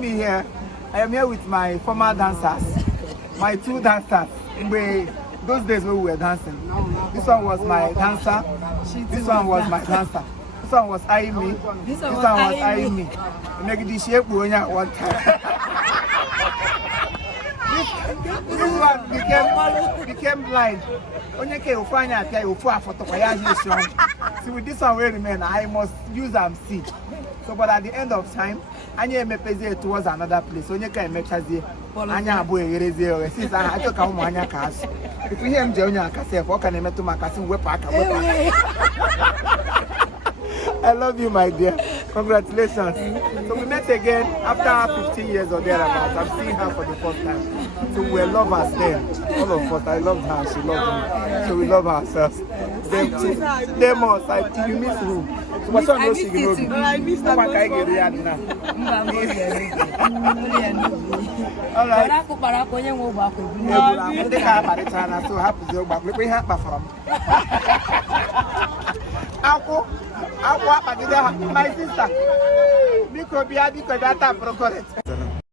me here, I am here with my former dancers, my 2 dancers. Those days when we were dancing. This one was my dancer. This one was my dancer. This one was eyeing me. This one was eyeing me. Make the shape going at one time. This one became blind. When you can find out, you see, with this one will remain. I must use and see. So, but at the end of time, I need to pay towards another place. So, you can make sure Anya boy ereze since I took a Manya cast. If we hear him Junior Cassette, what can I make to my cousin whip back? I love you, my dear. Congratulations. So we met again after 15 years or thereabouts. I'm seeing her for the first time. So we were lovers then. All of us. I loved her. She loved me. So we love ourselves. They must. You miss who? So what's on those you know? I miss that. All right. So happy to be happy from. My sister. Because we are procurement.